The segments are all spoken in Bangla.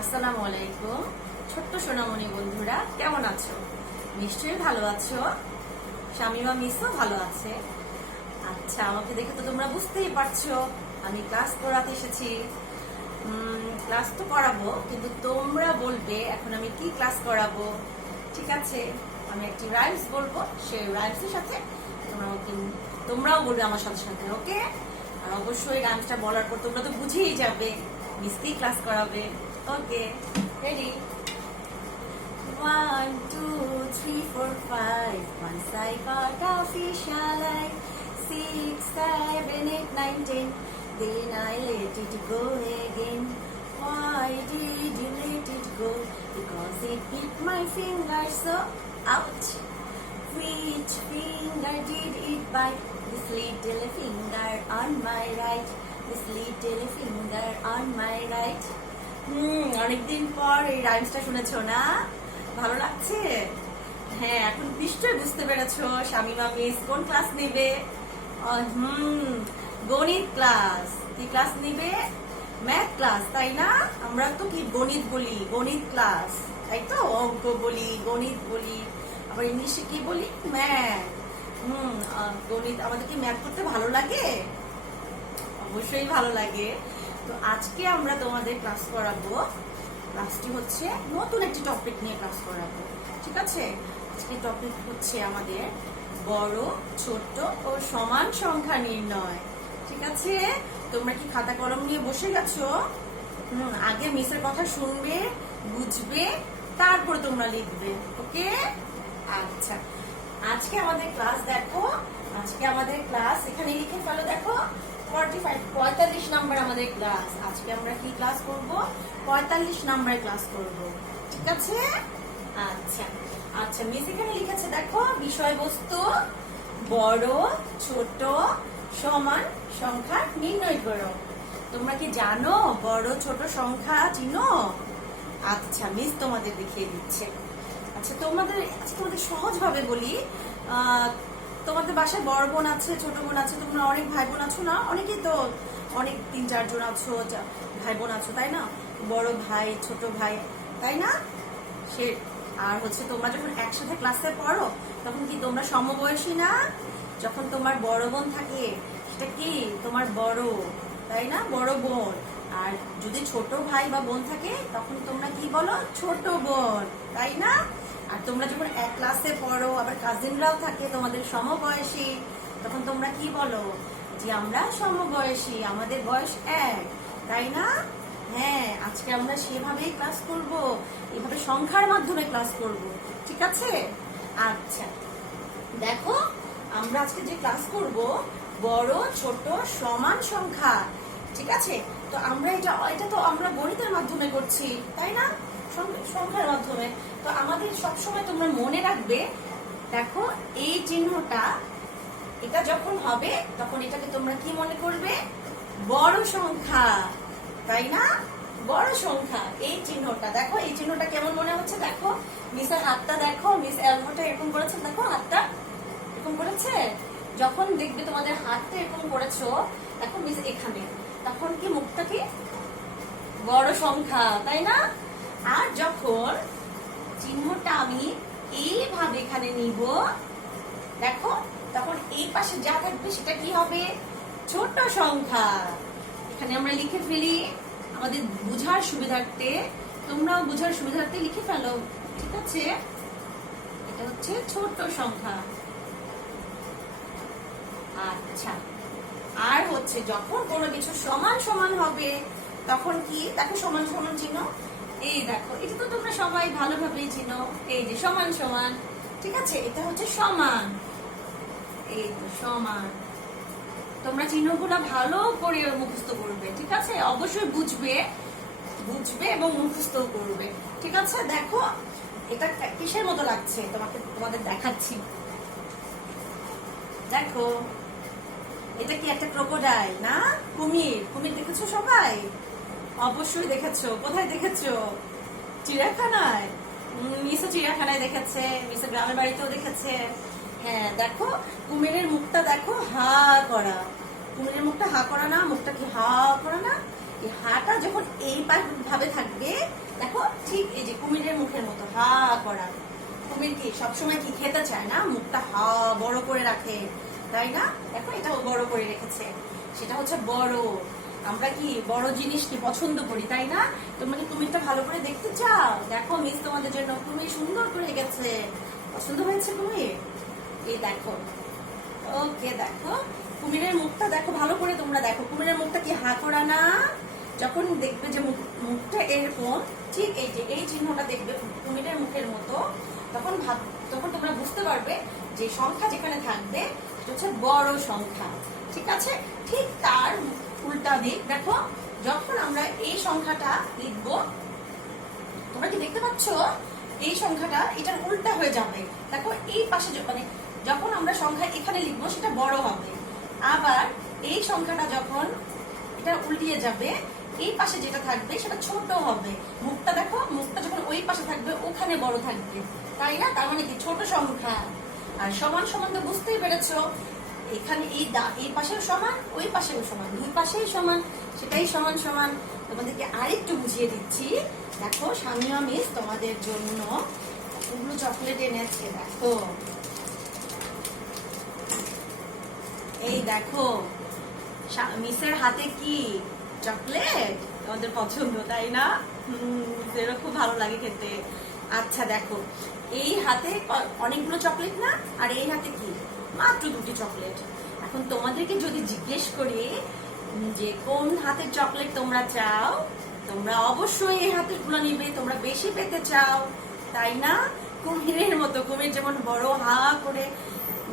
আসসালামু আলাইকুম। ছোট্ট সোনামণি বন্ধুরা, কেমন আছো? নিশ্চয়ই ভালো আছো। শামিমা মিসও ভালো আছে। আচ্ছা, আমাকে দেখে তো তোমরা বুঝতেই পারছো আমি ক্লাস করাতে এসেছি। ক্লাস তো করাবো, কিন্তু তোমরা বলবে এখন আমি কি ক্লাস করাবো। ঠিক আছে, আমি একটি রাইমস বলবো, সেই রাইমসের সাথে তোমরাও বলবে আমার সাথে সাথে, ওকে? আর অবশ্যই রাইমসটা বলার পর তোমরা তো বুঝেই যাবে মিস কি ক্লাস করাবে। ওকে, ready? 1 2 3 4 5 Once I got a fish alive. 6 7 8 9 10 Then I let it go again. Why did you let it go? Because it bit my finger so. Ouch! Which finger did it bite? This little finger on my right. This little finger on my right. অনেকদিন পর এই রাইমসটা শুনেছো না? ভালো লাগছে? হ্যাঁ, এখন নিশ্চয়ই বুঝতে পেরেছো শামিমা মিস কোন ক্লাস নেবে। গণিত ক্লাস। কি ক্লাস নেবে? ম্যাথ ক্লাস, তাই না? আমরা তো কি গণিত বলি, গণিত ক্লাস, তাই তো? অঙ্ক বলি, গণিত বলি, আবার ইংলিশে কি বলি? ম্যাথ। গণিত। আমাদের কি ম্যাথ করতে ভালো লাগে? অবশ্যই ভালো লাগে। তো আজকে আমরা তোমাদের ক্লাস করাবো। ক্লাসটি হচ্ছে নতুন একটি টপিক নিয়ে ক্লাস করাবো, ঠিক আছে? আজকে টপিক হচ্ছে আমাদের বড়, ছোট ও সমান সংখ্যা নির্ণয়। ঠিক আছে, তোমরা কি খাতা কলম নিয়ে বসে গেছো? আগে মিসের কথা শুনবে, বুঝবে, তারপরে তোমরা লিখবে, ওকে? আচ্ছা, আজকে আমাদের ক্লাস দেখো। আজকে আমাদের ক্লাস এখানে লিখে ফেলো, দেখো 45 নাম্বার আমাদের ক্লাস। আজকে আমরা কি ক্লাস করব? 45 নাম্বার ক্লাস করব, ঠিক আছে? আচ্ছা আচ্ছা, মিস এখানে লিখেছে, দেখো বিষয়বস্তু বড়, ছোট, সমান সংখ্যা নির্ণয় করো। তোমরা কি জানো বড় ছোট সংখ্যা চিনো? আচ্ছা, মিস তোমাদের দেখিয়ে দিচ্ছে। আচ্ছা, তোমাদের সহজ ভাবে বলি। তোমাদের বাসায় বড় বোন আছে, ছোট বোন আছে, তোমরা অনেক ভাই বোন আছো না? অনেকেই তো অনেক 3 4 জন আছো, ভাই বোন আছো, তাই না? বড় ভাই, ছোট ভাই, তাই না? সে আর হচ্ছে তোমরা যখন একসাথে ক্লাসে পড়ো তখন কি তোমরা সমবয়সী না? যখন তোমার বড় বোন থাকে সেটা কি তোমার বড়, তাই না? বড় বোন। আর যদি ছোট ভাই বা বোন থাকে তখন তোমরা কি বলো? ছোট বোন, তাই না? আর তোমরা যখন এক ক্লাসে পড়ো, আবার কাজিনরাও থাকে তোমাদের সমবয়সী, তখন তোমরা কি বলো? যে আমরা সমবয়সী, আমাদের বয়স এক, তাই না? হ্যাঁ, আজকে আমরা সেভাবেই ক্লাস করব, এভাবে সংখ্যার মাধ্যমে ক্লাস করব, ঠিক আছে? আচ্ছা, দেখো আমরা আজকে যে ক্লাস করব বড়, ছোট, সমান সংখ্যা, ঠিক আছে? তো আমরা এটা তো আমরা গণিতের মাধ্যমে করছি, তাই না? সংখ্যার মাধ্যমে। তো আমাদের সবসময় তোমরা মনে রাখবে, দেখো এই চিহ্নটা, এটা যখন হবে তখন এটাকে তোমরা কি মনে করবে? বড় সংখ্যা, তাই না? বড় সংখ্যা। এই চিহ্নটা দেখো, এই চিহ্নটা কেমন মনে হচ্ছে? দেখো মিসের হাতটা দেখো, মিস এলবোটা এরকম করেছে, দেখো হাতটা এরকম করেছে। যখন দেখবে তোমাদের হাতটা এরকম করেছো, দেখো মিস এখানে, তখন কি মুখটা কি? বড় সংখ্যা, তাই না? আর যখন চিহ্নটা আমি এইভাবে এখানে নিব, দেখো তখন এই পাশে যা থাকবে সেটা কি হবে? ছোট সংখ্যা। এখানে আমরা লিখে ফেলি আমাদের বুঝার সুবিধার্থে, তোমরাও বুঝার সুবিধার্থে লিখে ফেলো, ঠিক আছে? এটা হচ্ছে ছোট সংখ্যা। আচ্ছা, আর হচ্ছে যখন কোনো কিছু সমান সমান হবে তখন কি? দেখো সমান সমান চিহ্ন, এই দেখো, এটা তো তোমরা সবাই ভালোভাবেই চিনো, এই যে সমান সমান, ঠিক আছে? এটা হচ্ছে সমান, এই তো সমান। তোমরা চিহ্নগুলো ভালো করে মুখস্থ করবে, ঠিক আছে? অবশ্যই বুঝবে এবং মুখস্থ করবে, ঠিক আছে? দেখো এটা কিসের মতো লাগছে তোমাদের দেখাচ্ছি, দেখো এটা কি একটা ক্রোকোডাইল না? কুমির। কুমির দেখেছো সবাই? অবশ্যই দেখেছো। কোথায় দেখেছো? চিড়িয়াখানায়। মিসও চিড়িয়াখানায় দেখেছে, মিসের গ্রামের বাড়িতেও দেখেছে। হ্যাঁ, দেখো কুমিরের মুখটা দেখো হা করা। কুমিরের মুখটা হা করা না? মুখটা কি হা করা না? এই হাটা যখন এই ভাবে থাকবে, দেখো ঠিক এই যে কুমিরের মুখের মতো হা করা। কুমির কি সবসময় কি খেতে চায় না, মুখটা হা বড় করে রাখে, তাই না? দেখো এটাও বড় করে রেখেছে, সেটা হচ্ছে বড়। আমরা কি বড় জিনিস কি পছন্দ করি, তাই না? তোমরা কি কুমিরটা ভালো করে দেখতে চাও? দেখো মিস তোমাদের জন্য কুমির সুন্দর করে গেছে। পছন্দ হয়েছে কুমির? এই দেখো, ওকে দেখো কুমিরের মুখটা দেখো ভালো করে, তোমরা দেখো কুমিরের মুখটা কি হা করা না? যখন দেখবে যে মুখটা এরকম, ঠিক এই যে এই চিহ্নটা দেখবে কুমিরের মুখের মতো, তখন তোমরা বুঝতে পারবে যে সংখ্যা যেখানে থাকবে সেটা হচ্ছে বড় সংখ্যা। ঠিক আছে, ঠিক তার উল্টা দিক দেখো, যখন আমরা এই সংখ্যাটা লিখবো, তোমরা কি দেখতে পাচ্ছ এই সংখ্যাটা এটার উল্টা হয়ে যাবে। দেখো এই পাশে মানে যখন আমরা সংখ্যা এখানে লিখবো সেটা বড় হবে, আবার এই সংখ্যাটা যখন এটা উল্টিয়ে যাবে, এই পাশে যেটা থাকবে সেটা ছোট হবে। মুখটা দেখো, মুখটা যখন ওই পাশে থাকবে ওখানে বড় থাকবে, তাই না? তার মানে কি ছোট সংখ্যা। আর সমান সমান তো বুঝতেই পেরেছো, এখানে এই পাশেও সমান, ওই পাশেও সমান, দুই পাশেই সমান, সেটাই সমান সমান। তোমাদেরকে আরেকটু বুঝিয়ে দিচ্ছি। দেখো সামিয়া মিস তোমাদের জন্য ওগুলো চকলেট এনেছে, দেখো এই দেখো মিসের হাতে কি চকলেট, তোমাদের পছন্দ তাই না? মিসেরও খুব ভালো লাগে খেতে। আচ্ছা দেখো এই হাতে অনেকগুলো চকলেট না, আর এই হাতে কি মাত্র 2টি চকলেট। এখন তোমাদেরকে যদি জিজ্ঞেস করি যে কোন হাতের চকলেট তোমরা চাও, তোমরা অবশ্যই এই হাতের গুলো নিবে, তোমরা বেশি পেতে চাও, তাই না? কুমিরের মতো, কুমির যেমন বড় হা করে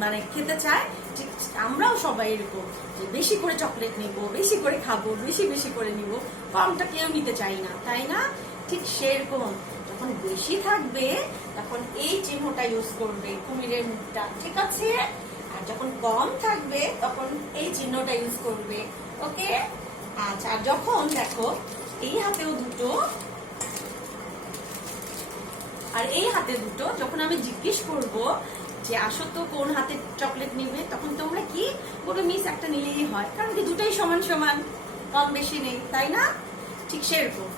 মানে খেতে চায়, ঠিক আমরাও সবাই এরকম যে বেশি করে চকলেট নিব, বেশি করে খাবো, বেশি বেশি করে নিব, কমটা কেউ নিতে চাই না, তাই না? ঠিক সেরকম যখন বেশি থাকবে তখন এই চিহ্নটা ইউজ করবে, কুমিরের মুখটা, ঠিক আছে? আর যখন কম থাকবে তখন এই চিহ্নটা ইউজ করবে, ওকে? আচ্ছা, আর যখন দেখো এই হাতেও দুটো আর এই হাতে দুটো, যখন আমি জিজ্ঞেস করব যে আসো তো কোন হাতে চকলেট নিবে, তখন তোমরা কি বলবে? মিস একটা নিলেই হয়, কারণ কি দুটোই সমান সমান, কম বেশি নেই, তাই না? ঠিক সেরকম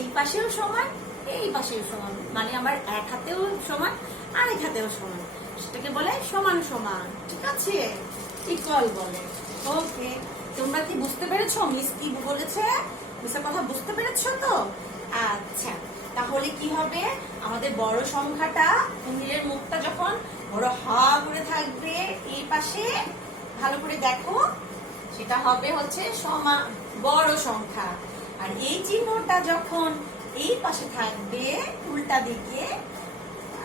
এই পাশেও সমান, এই পাশেও সমান, মানে আমার এক হাতেও সমান আর এক হাতেও সমান, সেটাকে বলে সমান সমান, ঠিক আছে? ইকুয়াল বলে। ওকে, তোমরা কি বুঝতে পেরেছো মিস কি বলেছে? মিসের কথা বুঝতে পেরেছো তো? আচ্ছা, তাহলে কি হবে? আমাদের বড় সংখ্যাটা, কুমিরের মুখটা যখন বড় হা করে থাকবে এই পাশে, ভালো করে দেখো, সেটা হবে হচ্ছে বড় সংখ্যা। আর এই চিহ্নটা যখন এই পাশে থাকবে উল্টা দিকে,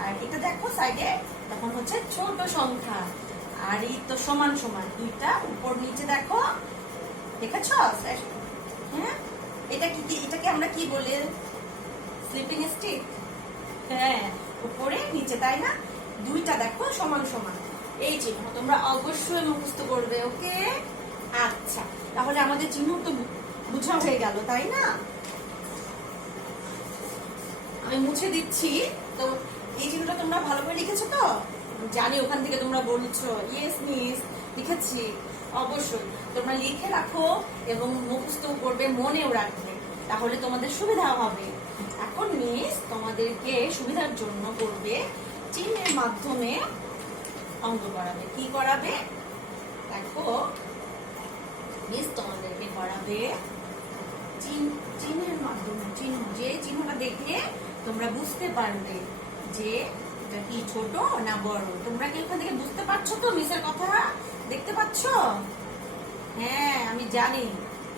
আর এটা দেখো সাইডে, তখন হচ্ছে ছোট সংখ্যা। আর এই তো সমান সমান, দুইটা উপর নিচে দেখো, দেখেছ? হ্যাঁ, এটাকে আমরা কি বলি? Sleeping stick. হ্যাঁ, উপরে নিচে, তাই না? দুইটা দেখো সমান সমান, এই চিহ্ন তোমরা অবশ্যই মুখস্থ করবে, ওকে? আচ্ছা, তাহলে আমাদের চিহ্ন তো বুঝা হয়ে গেল, তাই না? আমি মুছে দিচ্ছি। তো এই চিহ্নটা তোমরা ভালো করে লিখেছো তো? জানি ওখান থেকে তোমরা বলছো ইয়েস মিস, লিখেছি। অবশ্যই তোমরা লিখে রাখো এবং মুখস্থ করবে, মনেও রাখবে, তাহলে তোমাদের সুবিধা হবে। এখন মিস তোমাদেরকে সুবিধার জন্য করবে চিহ্নের মাধ্যমে অঙ্ক করাবে। কি করাবে? দেখো মিস তোমাদেরকে করাবে চিহ্নের মাধ্যমে, যে চিহ্নটা দেখে তোমরা বুঝতে পারবে যে এটা কি ছোট না বড়। তোমরা কি ওখান থেকে বুঝতে পারছো তো মিসের কথা? দেখতে পাচ্ছ? হ্যাঁ, আমি জানি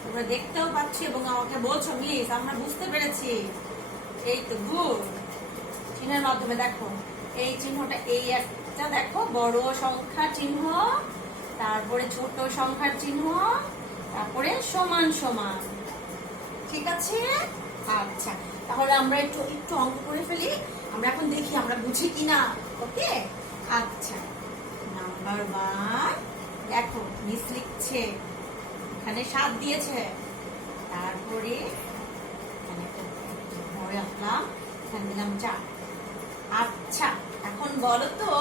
তোমরা দেখতেও পাচ্ছ এবং আমাকে বলছো মিস আমরা বুঝতে পেরেছি। এই তো গুড। চিহ্নের মাধ্যমে দেখো এই চিহ্নটা, এই একটা দেখো বড় সংখ্যার চিহ্ন, তারপরে ছোট সংখ্যার চিহ্ন, তারপরে সমান সমান, ঠিক আছে? আচ্ছা, তাহলে আমরা একটু অঙ্ক করে ফেলি। আমরা এখন দেখি আমরা বুঝি কিনা, ওকে? আচ্ছা, নাম্বার 1 দেখো মিস লিখছে, এখানে 7 দিয়েছে, তারপরে এখানে রাখলাম, এখানে দিলাম 4। আচ্ছা, এখন বলো তো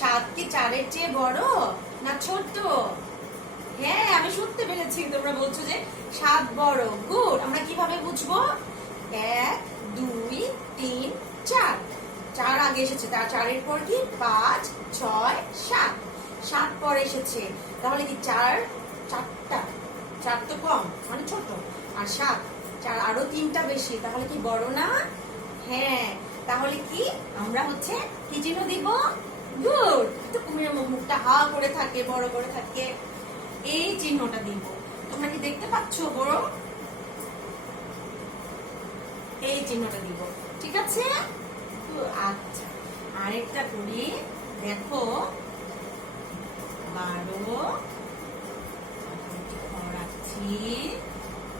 7 কি 4-এর চেয়ে বড় না ছোট? হ্যাঁ, আমি শুনতে পেরেছি তোমরা বলছো যে 7 বড়। গুড। আমরা কিভাবে বুঝবো? 1 2 3 4, 4 আগে এসেছে, তার 4 এর পর কি 5 6 7, 7 পরে এসেছে, তাহলে কি 4টা, 4 তো কম মানে ছোট, আর 7 4 আরো 3টা বেশি, তাহলে কি বড় না? হ্যাঁ, তাহলে কি আমরা হচ্ছে কি চিহ্ন দিব? গুড। তো কুমিরের মুখটা হা করে থাকে, বড় করে থাকে, এই চিহ্নটা দিব। তোমরা কি দেখতে পাচ্ছ বড়? এই চিহ্নটা দিব, ঠিক আছে? আচ্ছা, আরেকটা করি। দেখো 12 করাচ্ছি,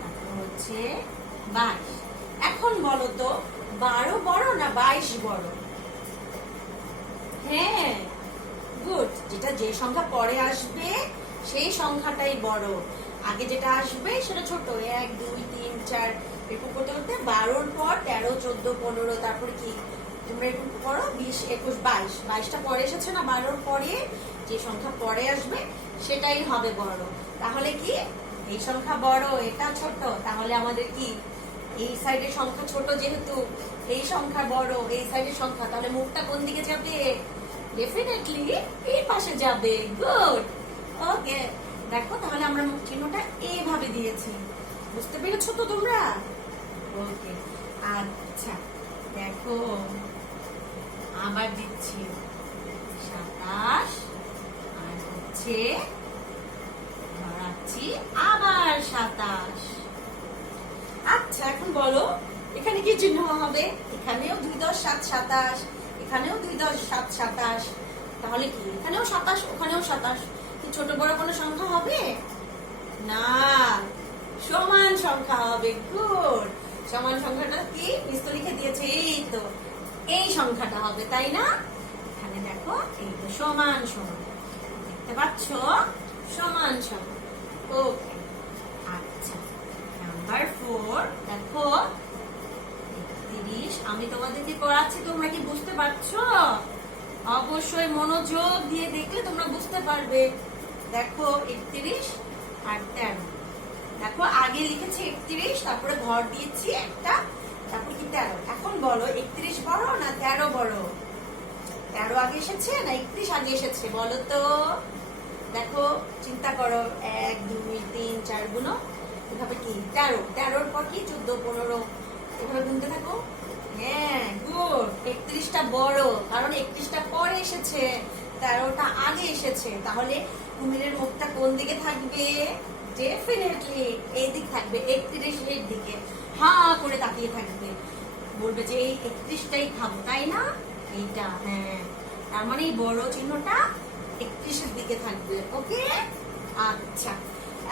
তারপর হচ্ছে 22। এখন বলো তো 12 বড় না 22 বড়? হ্যাঁ, গুড। যেটা যে সংখ্যা পরে আসবে সেই সংখ্যাটাই বড়, আগে যেটা আসবে সেটা ছোট। 1 2 3 4 এরকম করতে করতে 12-র পর 13 14 15, তারপরে কি তোমরা এরকম করো 20 21 22, 22টা পরে এসেছে না? 12-র পরে যে সংখ্যা পরে আসবে সেটাই হবে বড়। তাহলে কি এই সংখ্যা বড়, এটা ছোট, তাহলে আমাদের কি এই সাইডের সংখ্যা ছোট, যেহেতু এই সংখ্যা বড়, এই সাইডের সংখ্যা, তাহলে মুখটা কোন দিকে যাবে? ডেফিনেটলি এই পাশে যাবে। গুড। ওকে, দেখো তাহলে আমরা মুখ চিহ্নটা এইভাবে দিয়েছি, বুঝতে পেরেছো তো তোমরা? ওকে, আচ্ছা দেখো আবার দিচ্ছি 27, আর হচ্ছে বাড়াচ্ছি আবার 27। আচ্ছা, এখন বলো এখানে কি চিহ্ন হবে? এখানেও 2 10 7 27, এখানেও 2 10 7 27, তাহলে কি এখানেও 27 ওখানেও 27, কি ছোট বড় কোনো সংখ্যা হবে না? সমান সংখ্যা হবে। গুড। সমান সংখ্যাটা কি নিশ্চয় লিখে দিয়েছে, এই তো এই সংখ্যাটা হবে, তাই না? এখানে দেখো এই তো সমান সমান, দেখতে পাচ্ছ? সমান সমান। ওকে, আচ্ছা নাম্বার 4 দেখো 31। আমি তোমাদেরকে করাচ্ছি, তোমরা কি বুঝতে পারছো? অবশ্যই মনোযোগ দিয়ে দেখলে তোমরা বুঝতে পারবে। দেখো 31 আর 13, দেখো আগে লিখেছি 31, তারপরে ঘর দিয়েছি একটা, তারপর কি 13। এখন বলো 31 বড় না 13 বড়? 13 আগে এসেছে না 31 আগে এসেছে বলো তো? দেখো চিন্তা করো, 1 2 3 4 গুণ, এভাবে কি 13, 13-র পর কি 14 15, এভাবে গুনতে থাকো। হ্যাঁ, গুড। 31টা বড়, কারণ 31টা পরে এসেছে, 13টা আগে এসেছে, তাহলে কুমিরের মুখটা কোন দিকে থাকবে? ডেফিনেটলি এই দিক থাকবে, 31 এর দিকে হা করে তাকিয়ে থাকবে, বলবে যে এই 31টাই খাবো, তাই না? এইটা, হ্যাঁ, তার মানে এই বড় চিহ্নটা 31 এর দিকে থাকবে। ওকে, আচ্ছা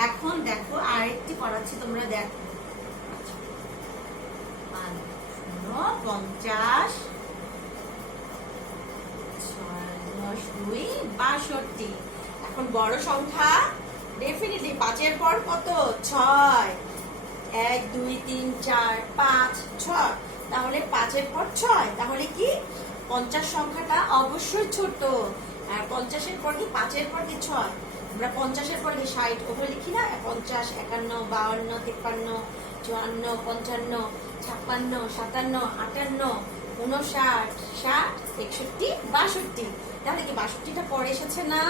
এখন দেখো আরেকটি করাচ্ছি, তোমরা দেখো 50 6 10 2 62। এখন বড় সংখ্যা ডেফিনেটলি 5-এর পর কত? 6, 1 2 3 4 5 6, তাহলে 5-এর পর 6, তাহলে কি 50 সংখ্যাটা অবশ্যই ছোট, আর 50-এর পর কি 5-এর পর কি 6, আমরা 50-এর পর কি 60 ওভাবে লিখি না? 50 51 52 53 54 55 56 57 58 59 60 61 62, তাহলে কি 62টা পরে এসেছে না?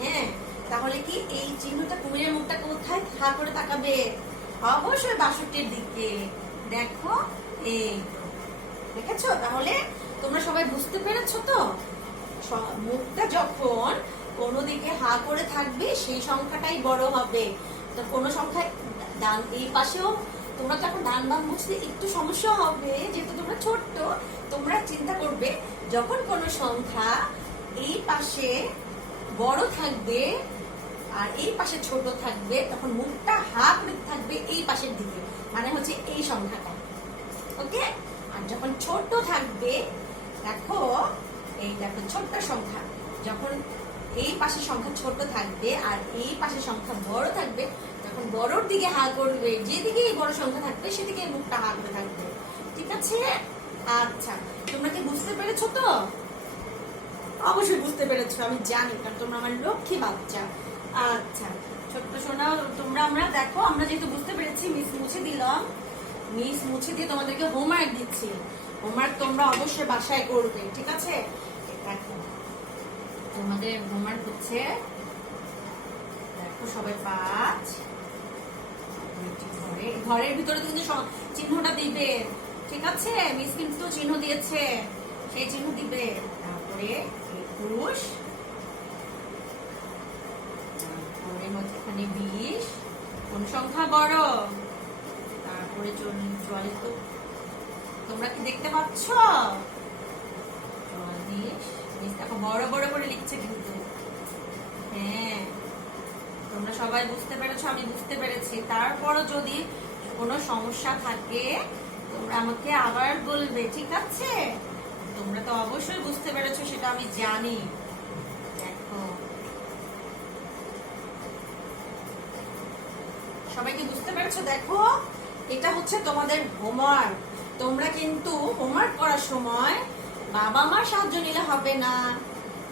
হ্যাঁ, তাহলে কি এই চিহ্নটা কুমিরের মুখটা কোথায় হা করে তাকাবে? অবশ্যই 62-এর দিকে। দেখো এই দেখেছো? তাহলে তোমরা সবাই বুঝতে পেরেছো তো? মুখটা যখন কোনো দিকে হা করে থাকবে সেই সংখ্যাটাই বড় হবে। তো কোনো সংখ্যায় ডান এই পাশেও, তোমরা তো এখন ডান বাম বুঝতে একটু সমস্যা হবে যেহেতু তোমরা ছোট্ট, তোমরা চিন্তা করবে যখন কোনো সংখ্যা এই পাশে বড় থাকবে আর এই পাশে ছোট থাকবে, তখন মুখটা হা করে থাকবে এই পাশের দিকে, মানে হচ্ছে এই সংখ্যাটা। ওকে, আর যখন ছোট থাকবে, দেখো এই দেখো ছোট্ট সংখ্যা, যখন এই পাশের সংখ্যা ছোট থাকবে আর এই পাশের সংখ্যা বড় থাকবে, তখন বড়র দিকে হা করবে, যেদিকে এই বড় সংখ্যা থাকবে সেদিকে মুখটা হা করে থাকবে। ঠিক আছে? আচ্ছা, তোমরা কি বুঝতে পেরেছো তো? অবশ্যই বুঝতে পেরেছো, আমি জানি, কারণ তোমরা আমার লক্ষ্মী বাচ্চা। আচ্ছা ছোট্ট সোনা তোমরা আমরা দেখো, আমরা যেহেতু বুঝতে পেরেছি মিস মুছে দিলাম, মিস মুছে দিয়ে তোমাদেরকে হোমওয়ার্ক দিচ্ছি। হোমওয়ার্ক তোমরা অবশ্যই বাসায় করবে, ঠিক আছে? দেখো তোমাদের হোমওয়ার্ক হচ্ছে, দেখো সবাই 5 ঘরের ভিতরে কিন্তু চিহ্নটা দিবে, ঠিক আছে? মিস কিন্তু চিহ্ন দিয়েছে, সেই চিহ্ন দিবে। তারপরে 21, তারপরে হচ্ছে এখানে 20, কোন সংখ্যা বড়? তারপরে 44, তো তোমরা কি দেখতে পাচ্ছ? 44, মিস দেখো বড় বড় করে লিখছে কিন্তু। হ্যাঁ, তোমরা সবাই বুঝতে পেরেছো, আমি বুঝতে পেরেছি। তারপরও যদি কোনো সমস্যা থাকে তোমরা আমাকে আবার বলবে, ঠিক আছে? তোমরা তো অবশ্যই বুঝতে পেরেছো, সেটা আমি জানি। দেখো সবাই কি বুঝতে পেরেছো? দেখো এটা হচ্ছে তোমাদের হোমওয়ার্ক। তোমরা কিন্তু হোমওয়ার্ক করার সময় বাবা মার সাহায্য নিলে হবে না,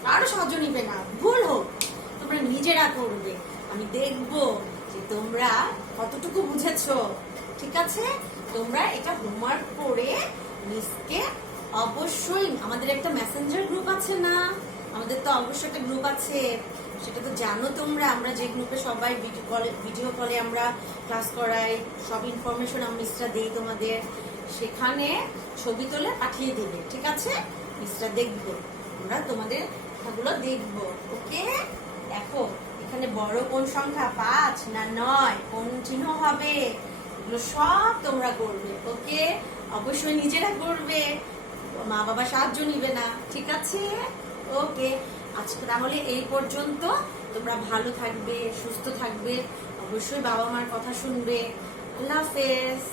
কারো সাহায্য নিবে না, ভুল হোক তোমরা নিজেরা করবে। আমি দেখবো যে তোমরা কতটুকু বুঝেছো, ঠিক আছে? তোমরা এটা হোমওয়ার্ক করে মিসকে অবশ্যই, আমাদের একটা মেসেঞ্জার গ্রুপ আছে না, আমাদের তো অবশ্যই একটা গ্রুপ আছে, সেটা তো জানো তোমরা। আমরা যে গ্রুপে সবাই ভিডিও কলে আমরা ক্লাস করাই, সব ইনফরমেশন মিসরা দেই তোমাদের, সেখানে ছবি তুলে পাঠিয়ে দিবে, ঠিক আছে? মিসরা দেখবে, আমরা তোমাদের কথাগুলো দেখবো, ওকে? দেখো এখানে বড় কোন সংখ্যা, 5 না 9, কোন চিহ্ন হবে, এগুলো সব তোমরা করবে, ওকে? অবশ্যই নিজেরা করবে, মা বাবা সাহায্য নিবে না, ঠিক আছে? ওকে, আজকে তাহলে এই পর্যন্ত। তোমরা ভালো থাকবে, সুস্থ থাকবে, অবশ্যই বাবা মার কথা শুনবে। আল্লাহ হাফেজ।